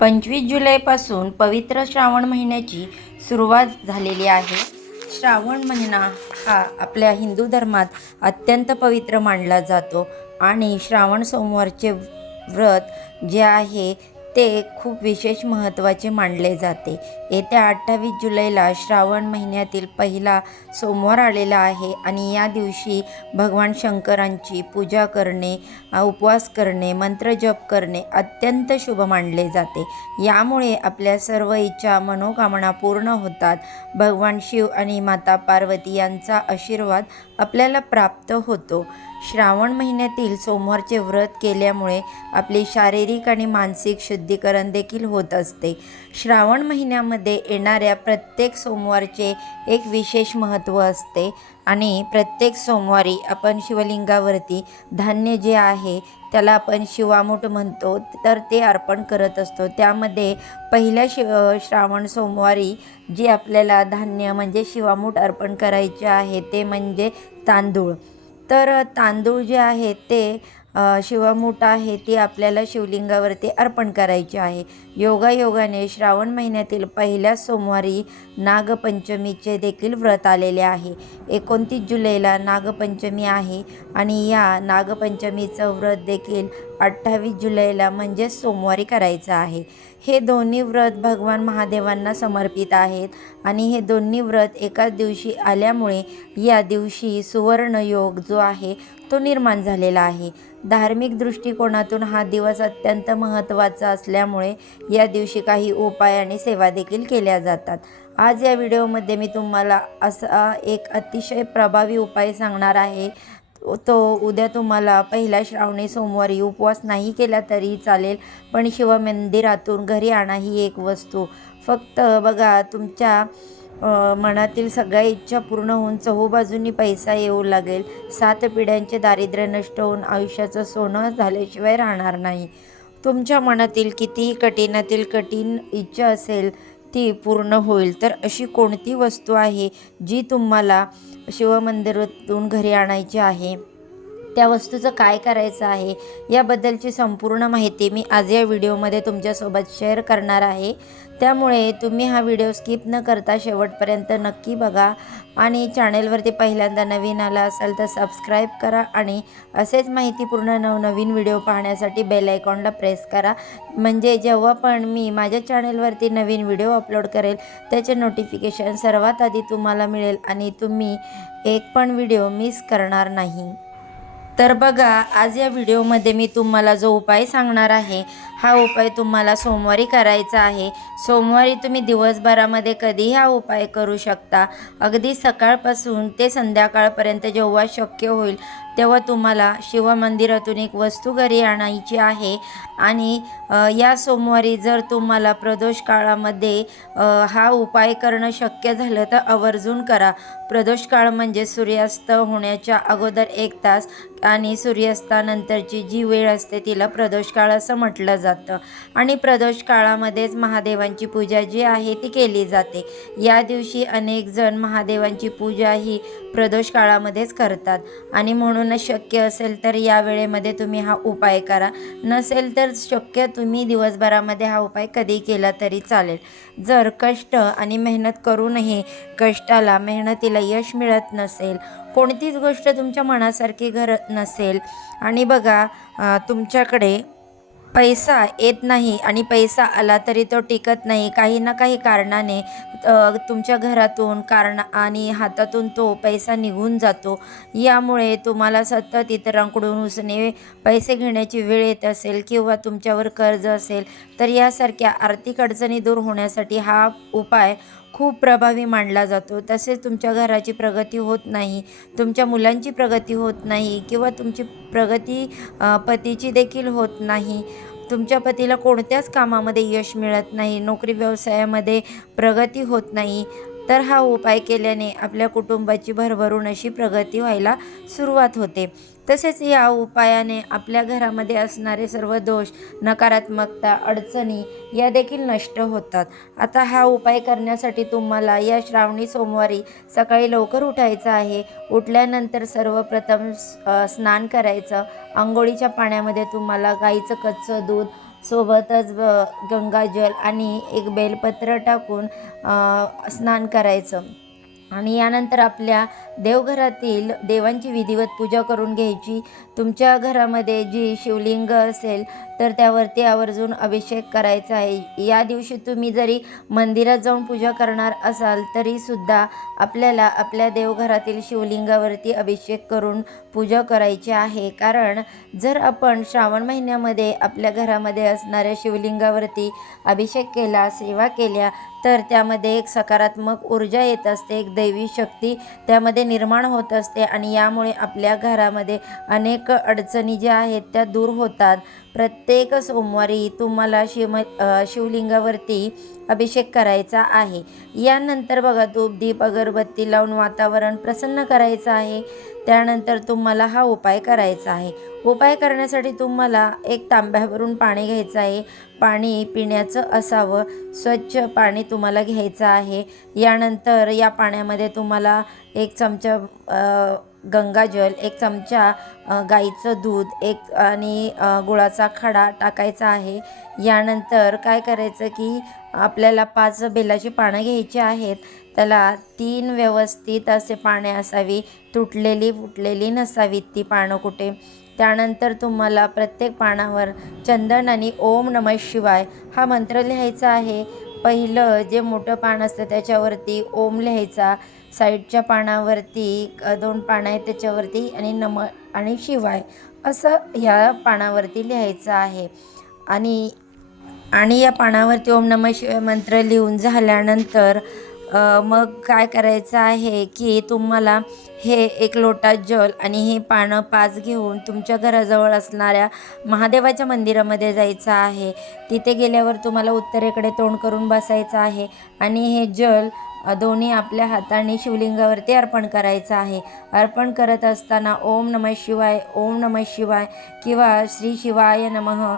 पंचवीस जुलैपासून पवित्र श्रावण महिन्याची सुरुवात झालेली आहे. श्रावण महिना हा आपल्या हिंदू धर्मात अत्यंत पवित्र मानला जातो आणि श्रावण सोमवारचे व्रत जे आहे ते खूप विशेष महत्त्वाचे मानले जाते. येत्या अठ्ठावीस जुलैला श्रावण महिन्यातील पहिला सोमवार आलेला आहे आणि या दिवशी भगवान शंकरांची पूजा करणे उपवास करणे मंत्रजप करणे अत्यंत शुभ मानले जाते. यामुळे आपल्या सर्व इच्छा मनोकामना पूर्ण होतात. भगवान शिव आणि माता पार्वती यांचा आशीर्वाद आपल्याला प्राप्त होतो. श्रावण महिन्यातील सोमवारचे व्रत केल्यामुळे आपली शारीरिक आणि मानसिक शुद्धीकरण देखील होत असते. श्रावण महिन्यामध्ये येणाऱ्या प्रत्येक सोमवारचे एक विशेष महत्त्व असते आणि प्रत्येक सोमवारी आपण शिवलिंगावरती धान्य जे आहे त्याला आपण शिवामूठ म्हणतो तर ते अर्पण करत असतो. त्यामध्ये पहिल्या शिव श्रावण सोमवारी जे आपल्याला धान्य म्हणजे शिवामूठ अर्पण करायचे आहे ते म्हणजे तांदूळ. तर तांदूळ जे आहे ते शिवामूठ आहे ती आपल्याला शिवलिंगावरती अर्पण करायची आहे. योगायोगाने श्रावण महिन्यातील पहिल्या सोमवारी नागपंचमीचे देखील व्रत आलेले आहे. एकोणतीस जुलैला नागपंचमी आहे आणि या नागपंचमीचं व्रत देखील अठ्ठावीस जुलैला म्हणजेच सोमवारी करायचं आहे. हे दोन्ही व्रत भगवान महादेवांना समर्पित आहेत आणि हे दोन्ही व्रत एकाच दिवशी आल्यामुळे या दिवशी सुवर्णयोग जो आहे तो निर्माण झालेला आहे. धार्मिक दृष्टिकोनातून हा दिवस अत्यंत महत्त्वाचा असल्यामुळे या दिवशी काही उपाय आणि सेवा देखील केल्या जातात. आज या व्हिडिओमध्ये मी तुम्हाला असा एक अतिशय प्रभावी उपाय सांगणार आहे. तो उद्या तुम्हाला पहिल्या श्रावणी सोमवारी उपवास नाही केला तरी चालेल पण शिवमंदिरातून घरी आणा ही एक वस्तू. फक्त बघा तुमच्या मनातील सगळ्या इच्छा पूर्ण होऊन चहूबाजूंनी पैसा येऊ लागेल. सात पिढ्यांचे दारिद्र्य नष्ट होऊन आयुष्याचं सोनं झाल्याशिवाय राहणार नाही. तुमच्या मनातील कितीही कठीणातील कठीण इच्छा असेल ती पूर्ण होईल. तर अशी कोणती वस्तू आहे जी तुम्हाला शिवमंदिरातून घरी आणायची आहे? त्या वस्तूचं काय करायचं आहे याबद्दलची संपूर्ण माहिती मी आज या व्हिडिओमध्ये तुमच्यासोबत शेअर करणार आहे. त्यामुळे तुम्ही हा व्हिडिओ स्किप न करता शेवटपर्यंत नक्की बघा आणि चॅनेलवरती पहिल्यांदा नवीन आला असाल तर सबस्क्राईब करा आणि असेच माहितीपूर्ण नवनवीन व्हिडिओ पाहण्यासाठी बेल आयकॉनला प्रेस करा. म्हणजे जेव्हा पण मी माझ्या चॅनेलवरती नवीन व्हिडिओ अपलोड करेल त्याचे नोटिफिकेशन सर्वात आधी तुम्हाला मिळेल आणि तुम्ही एक पण व्हिडिओ मिस करणार नाही. तर बघा आज या व्हिडिओमध्ये मी तुम्हाला जो उपाय सांगणार आहे हा उपाय तुम्हाला सोमवारी करायचा आहे. सोमवारी तुम्ही दिवसभरामध्ये कधीही हा उपाय करू शकता. अगदी सकाळपासून ते संध्याकाळपर्यंत जेव्हा शक्य होईल तेव्हा तुम्हाला शिवमंदिरातून एक वस्तू घरी आणायची आहे. आणि या सोमवारी जर तुम्हाला प्रदोष काळामध्ये हा उपाय करणं शक्य झालं तर आवर्जून करा. प्रदोष काळ म्हणजे सूर्यास्त होण्याच्या अगोदर एक तास आणि सूर्यास्तानंतरची जी वेळ असते तिला प्रदोष काळ असं म्हटलं जातं. आणि प्रदोष काळामध्येच महादेवांची पूजा जी आहे ती केली जाते. या दिवशी अनेक जण महादेवांची पूजा ही प्रदोष काळामध्येच करतात. आणि म्हणूनच शक्य असेल तर या वेळेमध्ये तुम्ही हा उपाय करा. नसेल तर शक्य तुम्ही दिवसभरामध्ये हा उपाय कधी केला तरी चालेल. जर कष्ट आणि मेहनत करूनही कष्टाला मेहनतीला यश मिळत नसेल कोणतीच गोष्ट तुमच्या मनासारखी घरत नसेल. आणि बघा तुमच्याकडे पैसा येत नाही आणि पैसा आला तरी तो टिकत नाही. काही ना काही कारणाने तुमच्या घरातून कारण आणि हातातून तो पैसा निघून जातो. यामुळे तुम्हाला सतत इतरांकडून उसने पैसे घेण्याची वेळ येत असेल किंवा तुमच्यावर कर्ज असेल तर यासारख्या आर्थिक अडचणी दूर होण्यासाठी हा उपाय खूप प्रभावी मानला जातो. तसेच तुमच्या घराची प्रगती होत नाही तुमच्या मुलांची प्रगती होत नाही किंवा तुमची प्रगती पतीची देखील होत नाही. तुमच्या पतीला कोणत्याच कामामध्ये यश मिळत नाही नोकरी व्यवसायामध्ये प्रगती होत नाही. तर हा उपाय केल्याने आपल्या कुटुंबाची भरभरून अशी प्रगती व्हायला सुरुवात होते. तसेच या उपायाने आपल्या घरामध्ये असणारे सर्व दोष नकारात्मकता अडचणी या देखील नष्ट होतात. आता हा उपाय करण्यासाठी तुम्हाला या श्रावणी सोमवारी सकाळी लवकर उठायचं आहे. उठल्यानंतर सर्वप्रथम स्नान करायचं. आंघोळीच्या पाण्यामध्ये तुम्हाला गाईचं कच्चं दूध सोबतच गंगाजल आणि एक बेलपत्र टाकून स्नान करायचं. आणि यानंतर आपल्या देवघरातील देवांची विधिवत पूजा करून घ्यायची. तुमच्या घरामध्ये जी शिवलिंग असेल तर त्यावरती आवर्जून अभिषेक करायचा आहे. या दिवशी तुम्ही जरी मंदिरात जाऊन पूजा करणार असाल तरीसुद्धा आपल्याला आपल्या देवघरातील शिवलिंगावरती अभिषेक करून पूजा करायची आहे. कारण जर आपण श्रावण महिन्यामध्ये आपल्या घरामध्ये असणाऱ्या शिवलिंगावरती अभिषेक केला सेवा केल्या तर त्यामध्ये एक सकारात्मक ऊर्जा येत असते एक दैवी शक्ती त्यामध्ये निर्माण होत असते आणि यामुळे आपल्या घरामध्ये अनेक अडचणी ज्या आहेत त्या दूर होतात. प्रत्येक सोमवारी तुम्हाला शिव शिवलिंगावरती अभिषेक करायचा आहे. यानंतर बघा धूप दीप अगरबत्ती लावून वातावरण प्रसन्न करायचं आहे. त्यानंतर तुम्हाला हा उपाय करायचा आहे. उपाय करण्यासाठी तुम्हाला एक तांब्यावरून पाणी घ्यायचं आहे. पाणी पिण्याचं असावं. स्वच्छ पाणी तुम्हाला घ्यायचं आहे. यानंतर या पाण्यामध्ये तुम्हाला एक चमचा गंगाजल एक चमचा गाईचं दूध एक आणि गुळाचा खडा टाकायचा आहे. यानंतर काय करायचं की आपल्याला पाच बेलाची पानं घ्यायची आहेत. त्याला तीन व्यवस्थित असे पाने असावी. तुटलेली फुटलेली नसावीत ती पानं कुठे? त्यानंतर तुम्हाला प्रत्येक पानावर चंदन आणि ओम नमः शिवाय हा मंत्र लिहायचा आहे. पहिलं जे मोठं पान असतं त्याच्यावरती ओम लिहायचा. साईडच्या पानावरती दोन पानं आहेत त्याच्यावरती आणि नम आणि शिवाय असं ह्या पानावरती लिहायचं आहे. आणि आणि या पानावरती ओम नमः शिवाय मंत्र लिहून झाल्यानंतर मग काय करायचं आहे की तुम्हाला हे एक लोटा जल आणि हे पानं पाच घेऊन तुमच्या घराजवळ असणाऱ्या महादेवाच्या मंदिरामध्ये जायचं आहे. तिथे गेल्यावर तुम्हाला उत्तरेकडे तोंड करून बसायचं आहे. आणि हे जल दोन्ही आपल्या हाताने शिवलिंगावरती अर्पण करायचं आहे. अर्पण करत असताना ओम नमः शिवाय ओम नमः शिवाय किंवा श्री शिवाय नमः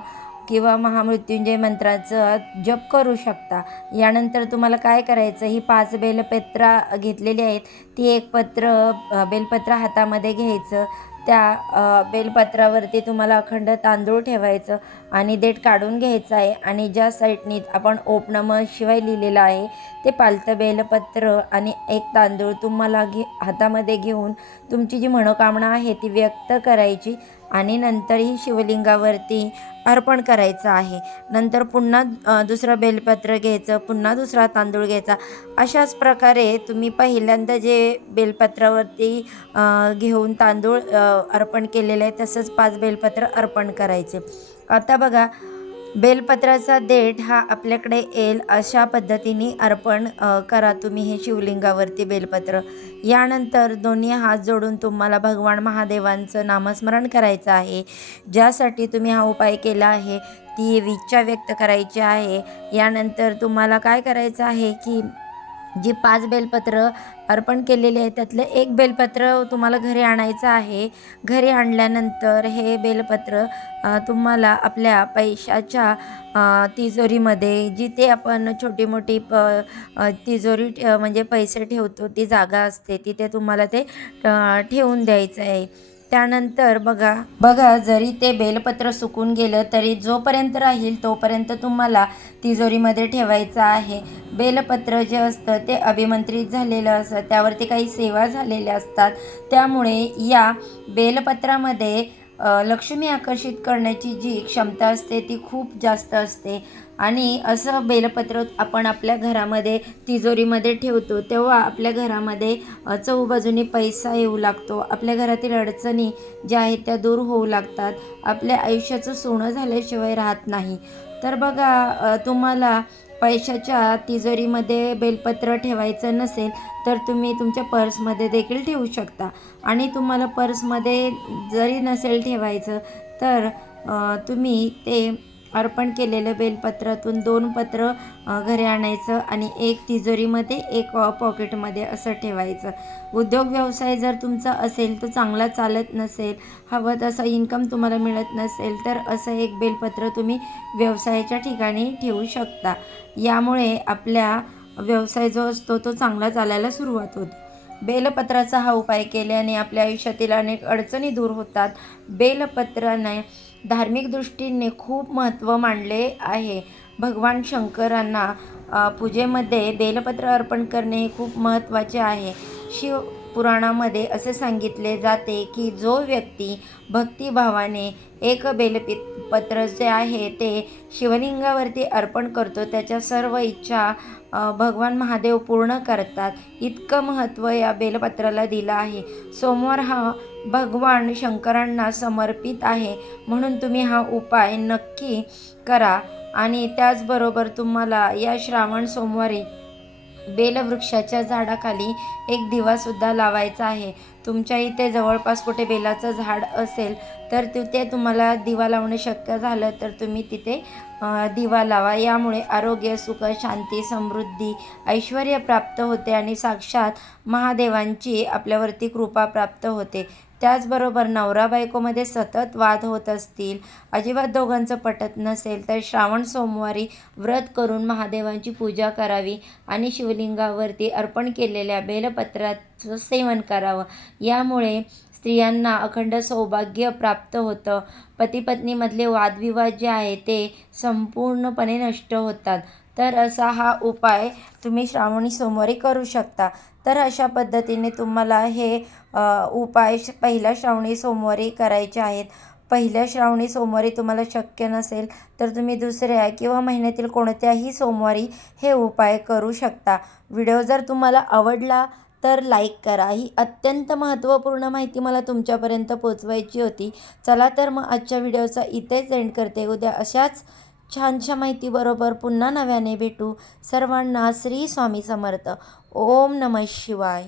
किंवा महामृत्युंजय मंत्राचं जप करू शकता. यानंतर तुम्हाला काय करायचं? ही पाच बेलपत्रा घेतलेली आहेत. ती एक पत्र बेलपत्र हातामध्ये घ्यायचं. त्या बेलपत्रावरती तुम्हाला अखंड तांदूळ ठेवायचं. आणि देठ काढून घ्यायचं आहे. आणि ज्या साईडनी आपण ओप नमः शिवाय लिहिलेलं आहे ते पालतं बेलपत्र आणि एक तांदूळ तुम्हाला घे हातामध्ये घेऊन तुमची जी मनोकामना आहे ती व्यक्त करायची आणि नंतर ही शिवलिंगावरती अर्पण करायचं आहे. नंतर पुन्हा दुसरं बेलपत्र घ्यायचं पुन्हा दुसरा तांदूळ घ्यायचा. अशाच प्रकारे तुम्ही पहिल्यांदा जे बेलपत्रावरती घेऊन तांदूळ अर्पण केलेलं आहे तसंच पाच बेलपत्र अर्पण करायचे. आता बघा बेलपत्राचा देठ हा आपल्याकडे येईल अशा पद्धतीने अर्पण करा तुम्ही हे शिवलिंगावरती बेलपत्र. यानंतर दोन्ही हात जोडून तुम्हाला भगवान महादेवांचं नामस्मरण करायचं आहे. ज्यासाठी तुम्ही हा उपाय केला आहे ती इच्छा व्यक्त करायची आहे. यानंतर तुम्हाला काय करायचं आहे की जी पाच बेलपत्र अर्पण केलेले आहे त्यातलं एक बेलपत्र तुम्हाला घरी आणायचं आहे. घरी आणल्यानंतर हे बेलपत्र तुम्हाला आपल्या पैशाच्या तिजोरीमध्ये जिथे आपण छोटी मोठी प तिजोरी ठे- म्हणजे पैसे ठेवतो ती जागा असते तिथे तुम्हाला ते ठेवून द्यायचं आहे. त्यानंतर बघा बघा जरी ते बेलपत्र सुकून गेलं तरी जोपर्यंत राहील तोपर्यंत तुम्हाला तिजोरीमध्ये ठेवायचं आहे. बेलपत्र जे असतं ते अभिमंत्रित झालेलं असतं. त्यावरती काही सेवा झालेल्या असतात. त्यामुळे या बेलपत्रामध्ये लक्ष्मी आकर्षित करण्याची जी क्षमता असते ती खूप जास्त असते. आणि असं बेलपत्र आपण आपल्या घरामध्ये तिजोरीमध्ये ठेवतो तेव्हा आपल्या घरामध्ये चौबाजूनी पैसा येऊ लागतो. आपल्या घरातील अडचणी ज्या आहेत त्या दूर होऊ लागतात. आपल्या आयुष्याचं सोनं झाल्याशिवाय राहत नाही. तर बघा तुम्हाला पैशाच्या तिजोरीमध्ये बेलपत्र ठेवायचं नसेल तर तुम्ही तुमच्या पर्समध्ये देखील ठेवू शकता. आणि तुम्हाला पर्समध्ये जरी नसेल ठेवायचं तर तुम्ही ते अर्पण केलेलं बेलपत्रातून दोन पत्र घरी आणायचं आणि एक तिजोरीमध्ये एक पॉकेटमध्ये असं ठेवायचं. उद्योग व्यवसाय जर तुमचा असेल तो चांगला चालत नसेल हवं तसा इन्कम तुम्हाला मिळत नसेल तर असं एक बेलपत्र तुम्ही व्यवसायाच्या ठिकाणी ठेवू शकता. यामुळे आपल्या व्यवसाय जो असतो तो चांगला चालायला सुरुवात होते. बेलपत्राचा हा उपाय केल्याने आपल्या आयुष्यातील अनेक अडचणी दूर होतात. बेलपत्राने धार्मिक दृष्टीने खूप महत्त्व मांडले आहे. भगवान शंकरांना पूजेमध्ये बेलपत्र अर्पण करणे हे खूप महत्त्वाचे आहे. शिव पुराणामध्ये असे सांगितले जाते की जो व्यक्ती भक्तिभावाने एक बेलपि पत्र जे आहे ते शिवलिंगावरती अर्पण करतो त्याच्या सर्व इच्छा भगवान महादेव पूर्ण करतात. इतकं महत्त्व या बेलपत्राला दिलं आहे. सोमवार हा भगवान शंकरांना समर्पित आहे. म्हणून तुम्ही हा उपाय नक्की करा. आणि त्याचबरोबर तुम्हाला या श्रावण सोमवारी बेलवृक्षाच्या झाडाखाली एक दिवासुद्धा लावायचा आहे. तुमच्या इथे जवळपास कुठे बेलाचं झाड असेल तर तिथे तुम्हाला दिवा लावणे शक्य झालं तर तुम्ही तिथे दिवा लावा. यामुळे आरोग्य सुख शांती समृद्धी ऐश्वर प्राप्त होते आणि साक्षात महादेवांची आपल्यावरती कृपा प्राप्त होते. त्याचबरोबर नवरा बायकोमध्ये सतत वाद होत असतील अजिबात दोघांचं पटत नसेल तर श्रावण सोमवारी व्रत करून महादेवांची पूजा करावी आणि शिवलिंगावरती अर्पण केलेल्या बेलपत्राचं सेवन करावं. यामुळे स्त्रियांना अखंड सौभाग्य प्राप्त होतं. पतीपत्नीमधले वादविवाद जे आहे ते संपूर्णपणे नष्ट होतात. तर असा हा उपाय तुम्ही श्रावणी सोमवारी करू शकता. तर अशा पद्धतीने तुम्हाला हे उपाय श- पहिल्या श्रावणी सोमवारी करायचे आहेत. पहिल्या श्रावणी सोमवारी तुम्हाला शक्य नसेल तर तुम्ही दुसऱ्या किंवा महिन्यातील कोणत्याही सोमवारी हे उपाय करू शकता. व्हिडिओ जर तुम्हाला आवडला तर लाईक करा. ही अत्यंत महत्त्वपूर्ण माहिती मला तुमच्यापर्यंत पोचवायची होती. चला तर मग आजच्या व्हिडिओचा इथेच एंड करते. उद्या अशाच छानशा माहितीबरोबर पुन्हा नव्याने भेटू. सर्वांना श्री स्वामी समर्थ. ओम नमः शिवाय.